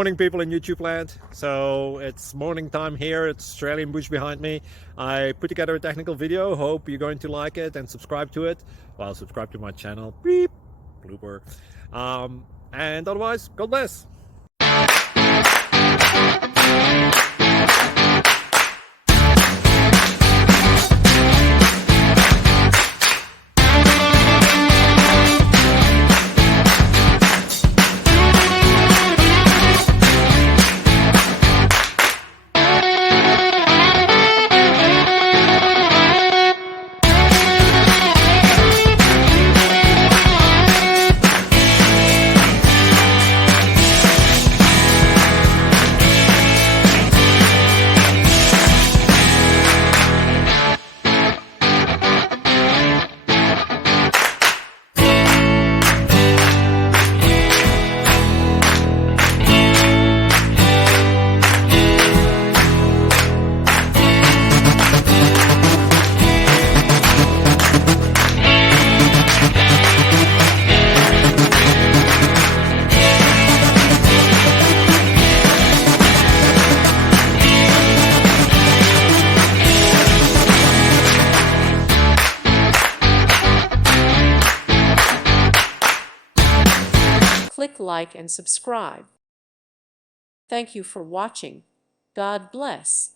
Morning, people in YouTube land. So it's morning time here. It's Australian bush behind me. I put together a technical video. Hope you're going to like it and subscribe to it. Well, subscribe to my channel. Beep, blooper. And otherwise, God bless. Click like and subscribe. Thank you for watching. God bless.